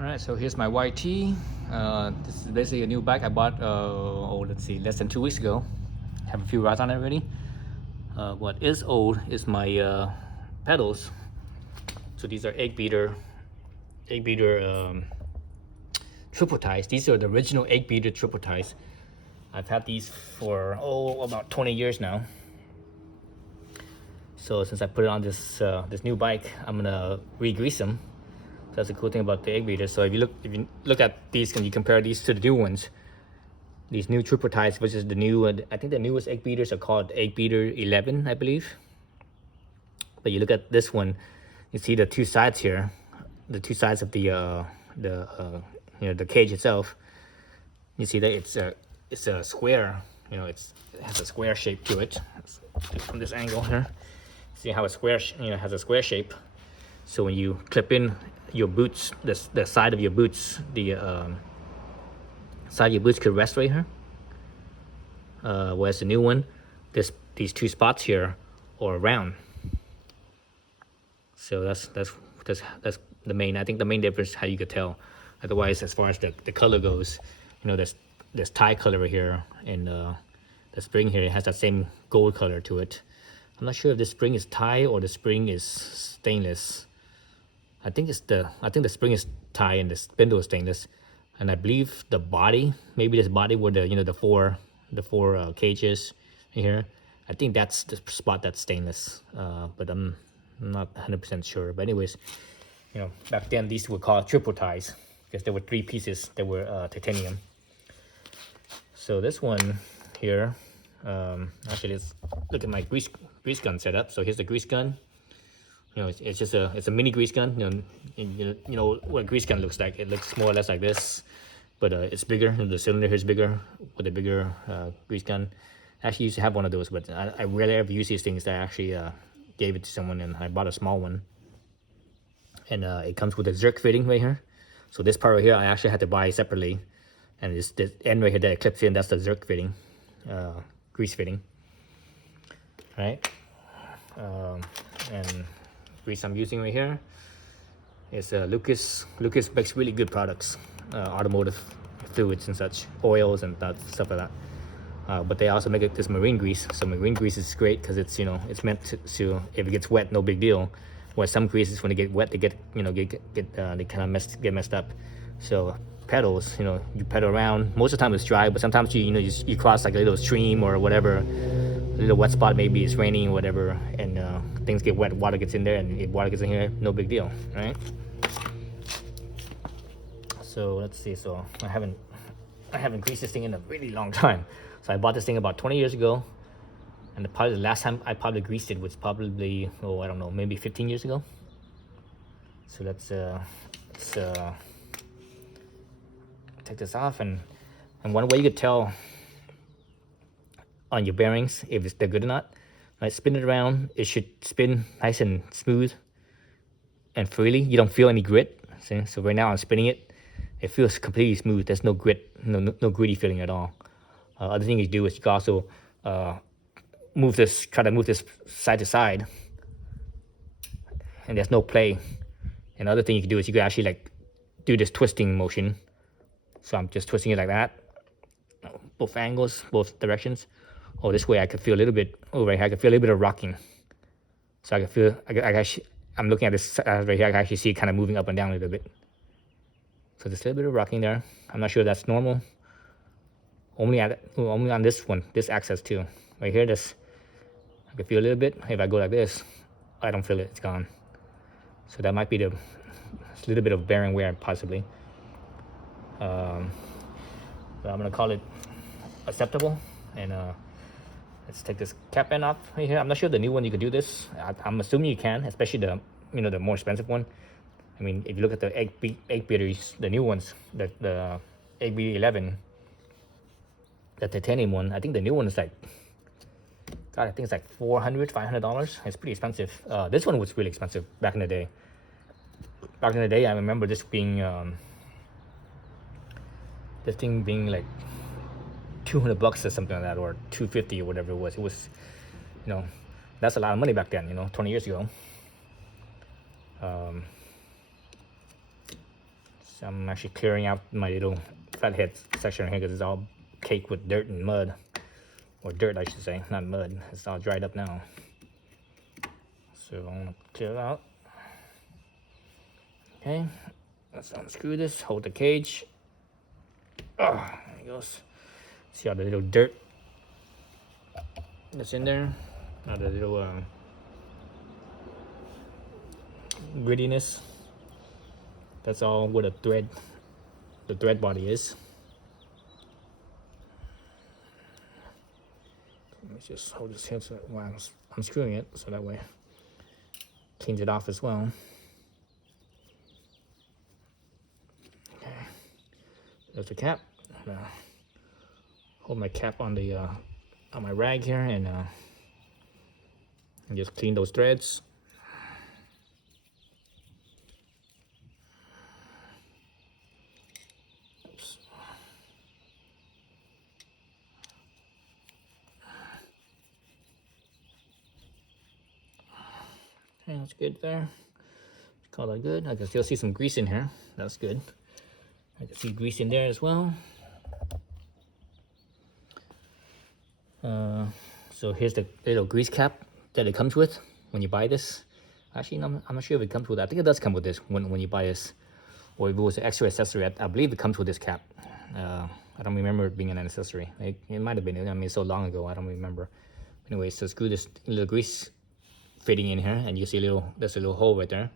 Alright, so here's my YT. This is basically a new bike I bought, let's see, less than 2 weeks ago. Have a few rides on it already. What is old is my pedals. So these are Eggbeater triple ties. These are the original Eggbeater triple ties. I've had these for about 20 years now. So since I put it on this new bike, I'm gonna re-grease them. So that's the cool thing about the Eggbeater. So if you look at these and you compare these to the new ones, these new triple ties versus the new, I think the newest Eggbeaters are called Eggbeater 11, I believe. But you look at this one, you see the two sides here, the two sides of the cage itself. You see that it's a square. It has a square shape to it. From this angle here, see how a square has a square shape. So when you clip in your boots, the side of your boots, the side of your boots could rest right here. Whereas the new one, these two spots here are round. So that's the main. I think the main difference how you could tell. Otherwise, as far as the color goes, there's tie color right here, and the spring here has that same gold color to it. I'm not sure if the spring is tie or the spring is stainless. I think the spring is tie and the spindle is stainless, and I believe the body, maybe this body where the four cages here, I think that's the spot that's stainless, but I'm not 100% sure. But anyways, back then these were called triple ties because there were 3 pieces that were titanium. So this one here, actually let's look at my grease gun setup. So here's the grease gun. It's just a mini grease gun. You know what a grease gun looks like. It looks more or less like this, but it's bigger. The cylinder here is bigger with a bigger grease gun. I actually used to have one of those, but I rarely ever use these things. I actually gave it to someone, and I bought a small one. And it comes with a zerk fitting right here. So this part right here, I actually had to buy separately. And this end right here that it clips in, that's the zerk fitting, grease fitting. Right? And grease I'm using right here is Lucas. Lucas makes really good products, automotive fluids and such, oils and stuff like that. But they also make this marine grease. So marine grease is great because it's it's meant to if it gets wet, no big deal. Where some greases, when they get wet, they get they kind of get messed up. So pedals, you pedal around. Most of the time it's dry, but sometimes you cross like a little stream or whatever, a little wet spot. Maybe it's raining or whatever, and things get wet. Water gets in there, and if water gets in here, no big deal, right? So let's see. So I haven't greased this thing in a really long time. So I bought this thing about 20 years ago. And probably the last time I probably greased it was probably, I don't know, maybe 15 years ago. So let's take this off, and one way you could tell on your bearings if they're good or not, right? Spin it around. It should spin nice and smooth and freely. You don't feel any grit. See? So right now I'm spinning it. It feels completely smooth. There's no grit, no gritty feeling at all. Other thing you do is you can also try to move this side to side, and there's no play. And the other thing you can do is you can actually do this twisting motion. So I'm just twisting it like that, both angles, both directions. Or this way I could feel a little bit over here. I can feel a little bit of rocking. So I can feel, I'm looking at this right here. I can actually see it kind of moving up and down a little bit. So there's a little bit of rocking there. I'm not sure if that's normal. Only on this one, this axis too. Right here, I can feel a little bit. If I go like this, I don't feel it. It's gone. So that might be a little bit of bearing wear, possibly. But I'm gonna call it acceptable. And let's take this cap end off right here. I'm not sure the new one you can do this. I'm assuming you can, especially the more expensive one. I mean, if you look at the Eggbeaters, the new ones, the Eggbeater 11, the titanium one, I think the new one is I think it's like $400-$500. It's pretty expensive. This one was really expensive back in the day. Back in the day, I remember this being this thing being like $200 or something like that, or $250 or whatever it was. It was, that's a lot of money back then. 20 years ago. So I'm actually clearing out my little flathead section here because it's all caked with dirt and mud. Or dirt, I should say, not mud. It's all dried up now. So I'm gonna clear it out. Okay, let's unscrew this, hold the cage. Oh, there it goes. See all the little dirt that's in there? All the little grittiness. That's all what the thread body is. Let me just hold this here so while I'm screwing it, so that way cleans it off as well. Okay, there's the cap. Hold my cap on the on my rag here and just clean those threads. Oops. Okay, that's good there. Call that good. I can still see some grease in here. That's good. I can see grease in there as well. So here's the little grease cap that it comes with when you buy this. Actually, no, I'm not sure if it comes with that. I think it does come with this when you buy this. Or if it was an extra accessory, I believe it comes with this cap. I don't remember it being an accessory. It might have been. I mean, so long ago, I don't remember. Anyway, so screw this little grease fitting in here, and you see there's a little hole right there.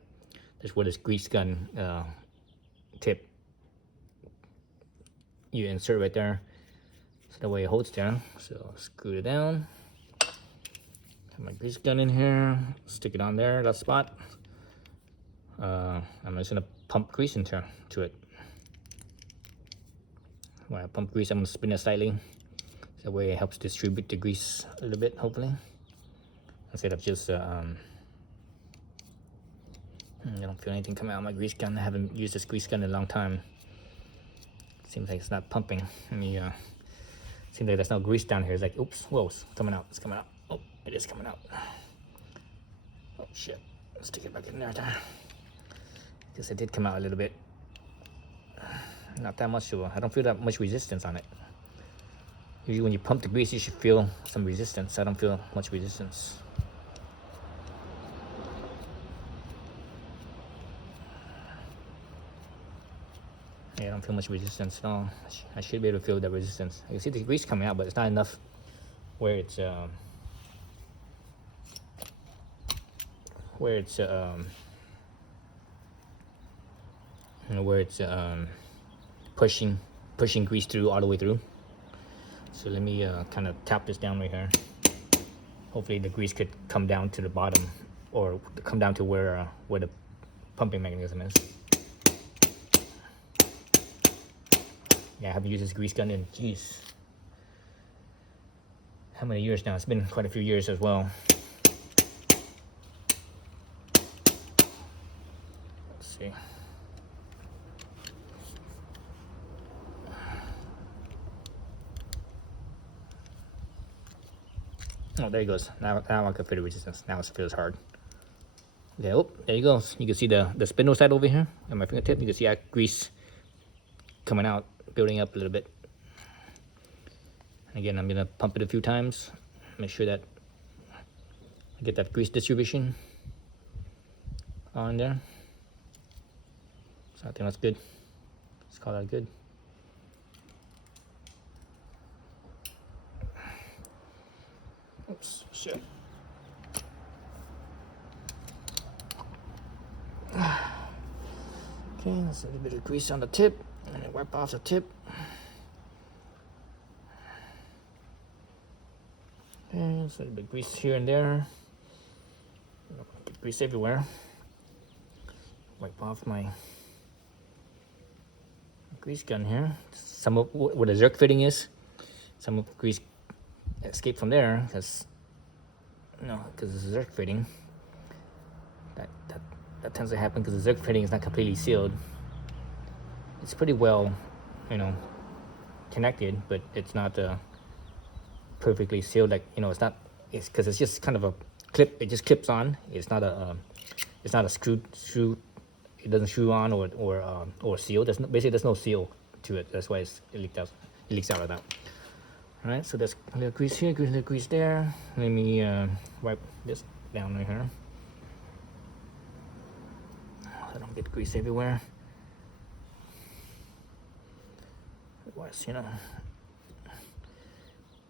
That's where this grease gun tip you insert right there. So that way it holds there. So screw it down. Have my grease gun in here. Stick it on there, that spot. I'm just gonna pump grease into it. When I pump grease, I'm gonna spin it slightly. That way it helps distribute the grease a little bit, hopefully. Instead of just I don't feel anything coming out of my grease gun. I haven't used this grease gun in a long time. Seems like it's not pumping. Seems like there's no grease down here. It's like, oops, whoa, it's coming out. It's coming out. Oh, it is coming out. Oh shit. Let's stick it back in there. Guess it did come out a little bit. Not that much though. I don't feel that much resistance on it. Usually when you pump the grease, you should feel some resistance. I don't feel much resistance. Yeah, I don't feel much resistance at all. I should be able to feel that resistance. I can see the grease coming out, but it's not enough where it's pushing grease through all the way through. So let me kind of tap this down right here. Hopefully the grease could come down to the bottom, or come down to where the pumping mechanism is. Yeah, I haven't used this grease gun in, jeez, how many years now? It's been quite a few years as well. Let's see. Oh, there it goes. Now I can feel the resistance. Now it feels hard. Okay, oh, there you go. You can see the spindle side over here on my fingertip. You can see that grease coming out, building up a little bit. Again, I'm gonna pump it a few times, make sure that I get that grease distribution on there. So I think that's good. Let's call that good. Oops, shit. Okay, there's a little bit of grease on the tip, and then wipe off the tip. Okay, there's a little bit of grease here and there. Get grease everywhere. Wipe off my grease gun here. Some of where the jerk fitting is, some of the grease escaped from there because it's a jerk fitting. That tends to happen because the jerk fitting is not completely sealed. It's pretty well, connected, but it's not perfectly sealed. Like, it's not. It's because it's just kind of a clip. It just clips on. It's not a screw. it doesn't screw on or seal. Basically there's no seal to it. That's why it leaked out. It leaks out like that. All right, so there's a little grease here, a little grease there. Let me wipe this down right here. I don't get grease everywhere. Otherwise, you know,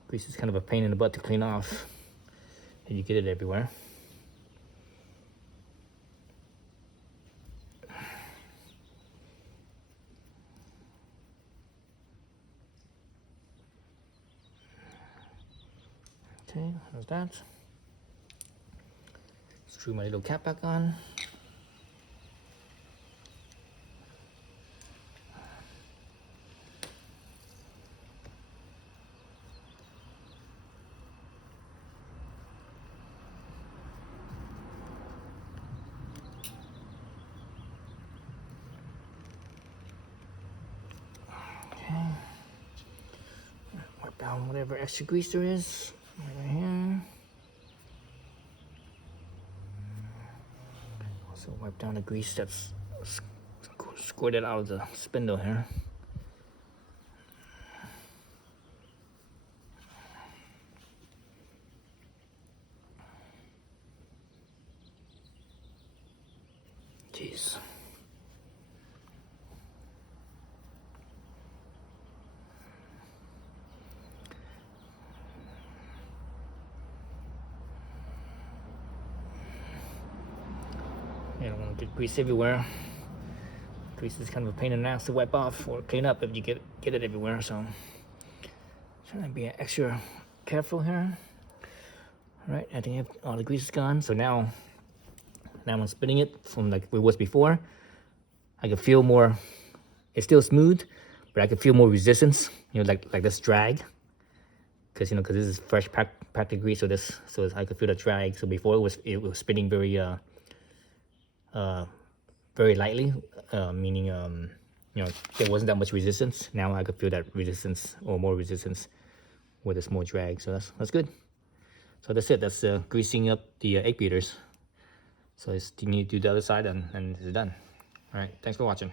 grease is kind of a pain in the butt to clean off, and you get it everywhere. Okay, there's that. Screw my little cap back on. Okay. Wipe down whatever extra grease there is right here. Also wipe down the grease that's squirted out of the spindle here. Jeez. You don't want to get grease everywhere. Grease is kind of a pain in the ass to wipe off or clean up if you get it everywhere. So trying to be extra careful here. All right, I think all the grease is gone. So now I'm spinning it from like it was before. I can feel more. It's still smooth, but I can feel more resistance. You know, like this drag, because this is fresh packed grease. So I could feel the drag. So before it was spinning very very lightly, meaning there wasn't that much resistance. Now I could feel that resistance or more resistance with a small drag. So that's good. So that's it. That's greasing up the egg beaters. So I need to do the other side and it's done. All right, thanks for watching.